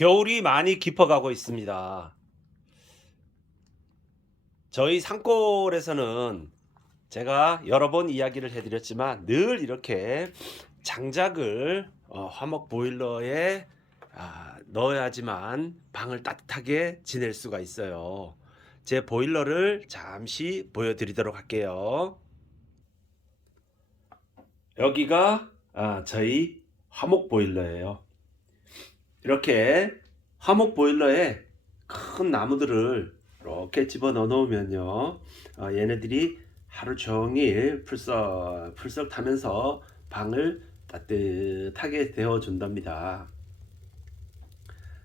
겨울이 많이 깊어가고 있습니다. 저희 산골에서는 제가 여러 번 이야기를 해드렸지만 늘 이렇게 장작을 화목 보일러에 넣어야지만 방을 따뜻하게 지낼 수가 있어요. 제 보일러를 잠시 보여드리도록 할게요. 여기가 저희 화목 보일러예요. 이렇게 화목 보일러에 큰 나무들을 이렇게 집어넣어 놓으면요, 얘네들이 하루 종일 풀썩 타면서 방을 따뜻하게 데워 준답니다.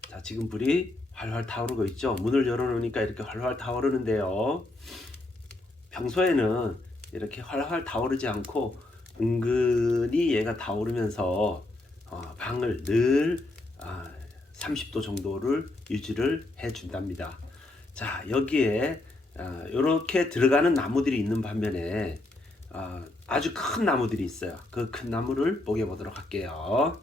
자, 지금 불이 활활 타오르고 있죠. 문을 열어 놓으니까 이렇게 활활 타오르는데요, 평소에는 이렇게 활활 타오르지 않고 은근히 얘가 타오르면서 방을 늘 30도 정도를 유지를 해 준답니다. 자, 여기에 이렇게 들어가는 나무들이 있는 반면에 아주 큰 나무들이 있어요. 그 큰 나무를 보게 보도록 할게요.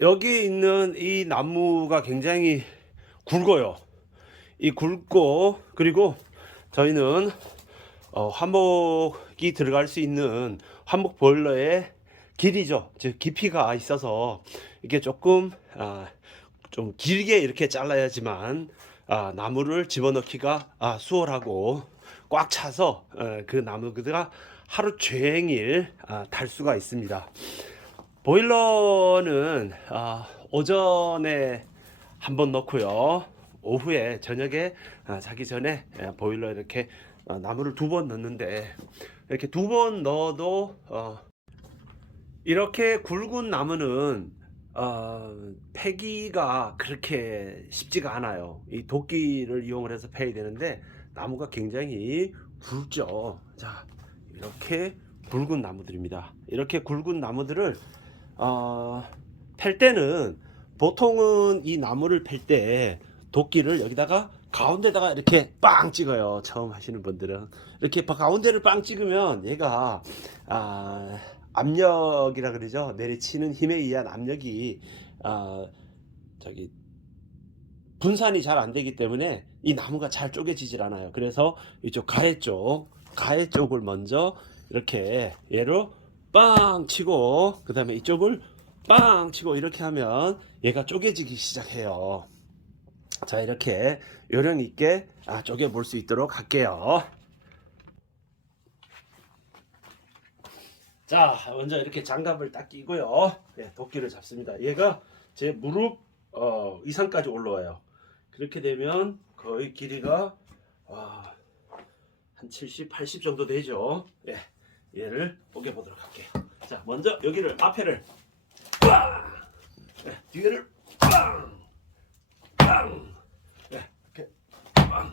여기 있는 이 나무가 굉장히 굵어요. 이 굵고, 그리고 저희는 화목이 들어갈 수 있는 화목 보일러의 길이죠, 즉 깊이가 있어서 이게 조금 좀 길게 이렇게 잘라야지만 나무를 집어넣기가 수월하고, 꽉 차서 그 나무가 하루 종일 달 수가 있습니다. 보일러는 오전에 한번 넣고요, 오후에 저녁에 자기 전에 보일러 이렇게 나무를 2번 넣는데, 이렇게 2번 넣어도 이렇게 굵은 나무는 패기가 그렇게 쉽지가 않아요. 이 도끼를 이용을 해서 패야 되는데 나무가 굉장히 굵죠. 자, 이렇게 굵은 나무들입니다. 이렇게 굵은 나무들을 팰 때는, 보통은 이 나무를 팰 때 도끼를 여기다가 가운데다가 이렇게 빵 찍어요. 처음 하시는 분들은 이렇게 가운데를 빵 찍으면 얘가 압력이라 그러죠. 내리치는 힘에 의한 압력이 저기 분산이 잘 안 되기 때문에 이 나무가 잘 쪼개지질 않아요. 그래서 이쪽 가해 쪽을 먼저 이렇게 얘로 빵 치고, 그 다음에 이쪽을 빵 치고, 이렇게 하면 얘가 쪼개지기 시작해요. 자, 이렇게 요령 있게 쪼개 볼 수 있도록 할게요. 자, 먼저 이렇게 장갑을 딱 끼고요, 도끼를 잡습니다. 얘가 제 무릎 이상까지 올라와요. 그렇게 되면 거의 길이가 한 70, 80 정도 되죠. 얘를 보게 보도록 할게요. 자, 먼저 여기를 앞에를 빵! 뒤에를 빵! 빵! 이렇게 빵!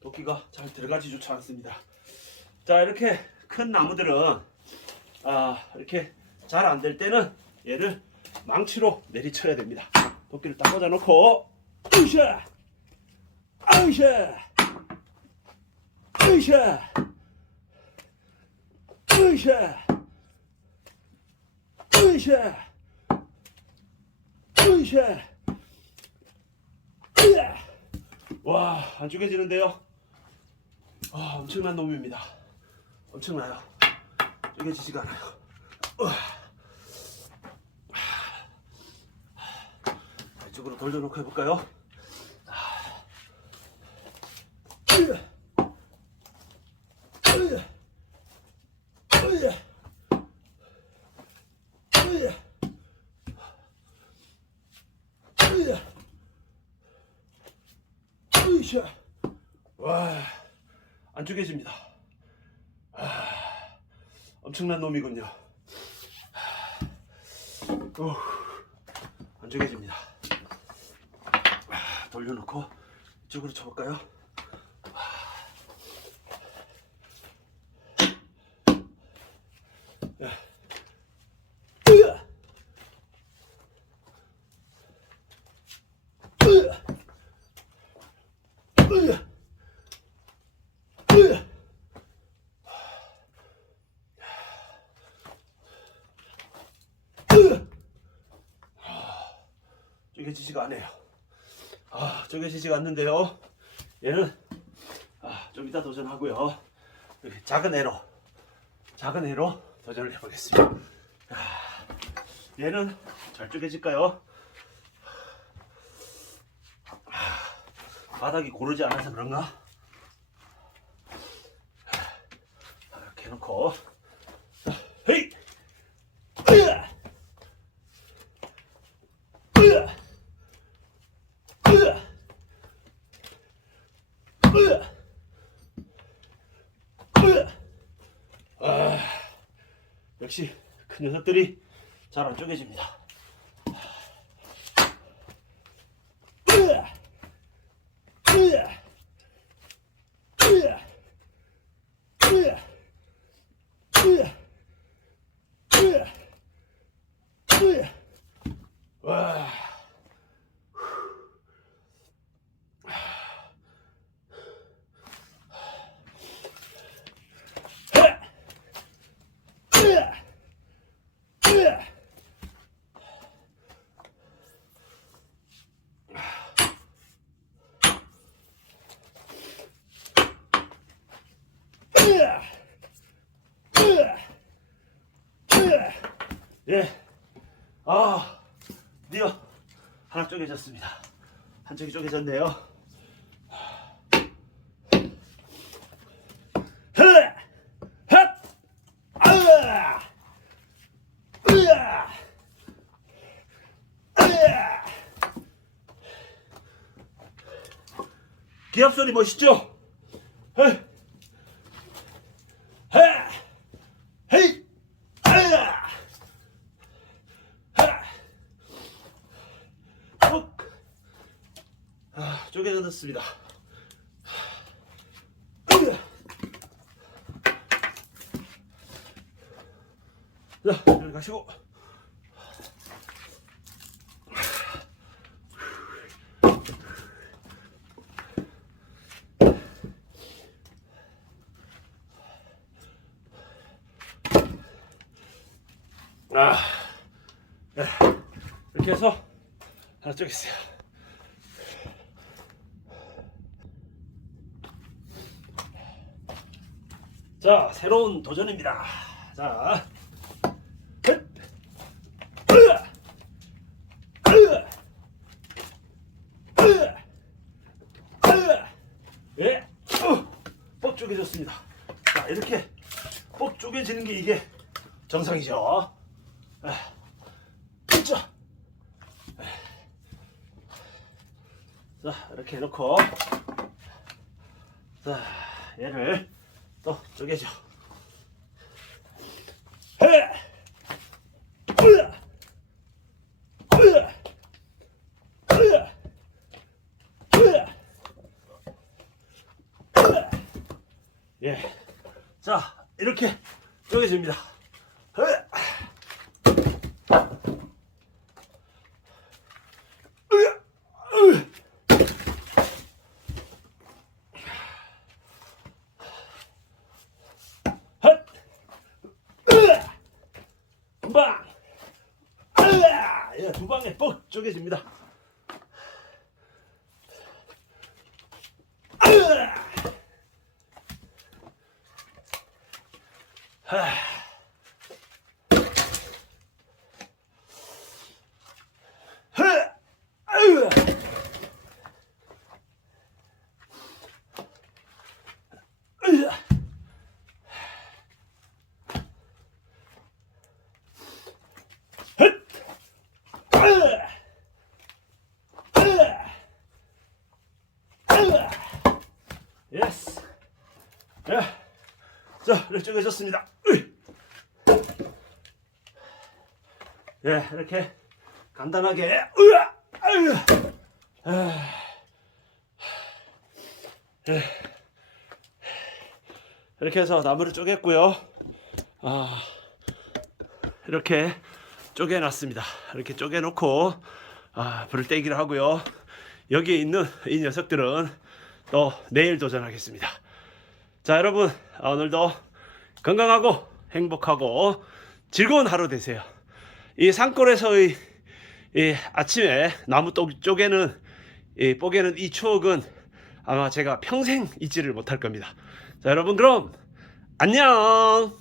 도끼가 잘 들어가지조차 않습니다. 자, 이렇게 큰 나무들은 이렇게 잘 안 될 때는 얘를 망치로 내리쳐야 됩니다. 도끼를 딱 꽂아 놓고 으쌰! 으쌰! 으쌰! 으쌰! 으쌰, 으쌰, 으아. 와, 안 쪼개지는데요? 와, 엄청난 놈입니다. 엄청나요. 쪼개지지가 않아요. 이쪽으로 돌려놓고 해볼까요? 와, 안 쪼개집니다. 엄청난 놈이군요. 안 쪼개집니다. 돌려놓고 이쪽으로 쳐볼까요? 쪼개지지가 않아요. 쪼개지지가 않는데요. 얘는 좀 이따 도전하고요. 작은 애로 도전을 해보겠습니다. 얘는 잘 쪼개질까요? 바닥이 고르지 않아서 그런가? 이렇게 해놓고 헤이! 으아! 으아! 으아! 으아! 으아! 역시 큰 녀석들이 잘 안 쪼개집니다. 으아! 으아! 으아! 으아! 으아! 으아! 으아! 와. 예, 드디어 하나 쪼개졌습니다. 한쪽이 쪼개졌네요. 기합 소리 멋있죠? 쪼개졌습니다. 자, 여기 가시고. 네, 이렇게 해서 하나 쪼갰어요. 자, 새로운 도전입니다. 자, 예, 뻑 쪼개졌습니다. 자, 이렇게 뻑 쪼개지는 게 이게 정상이죠. 자, 이렇게 해놓고, 자, 얘를 또 쪼개죠. 예, 자, 이렇게 쪼개집니다. 빵! 이렇게 뻑 쪼개집니다. 예스. 자, 이렇게 쪼개졌습니다. 예, 이렇게 간단하게 이렇게 해서 나무를 쪼갰고요. 이렇게 쪼개놨습니다. 이렇게 쪼개놓고 불을 떼기를 하고요. 여기에 있는 이 녀석들은 또 내일 도전하겠습니다. 자, 여러분, 오늘도 건강하고 행복하고 즐거운 하루 되세요. 이 산골에서의 이 아침에 나무 쪼개는 뽀개는 이 추억은 아마 제가 평생 잊지를 못할 겁니다. 자, 여러분, 그럼 안녕.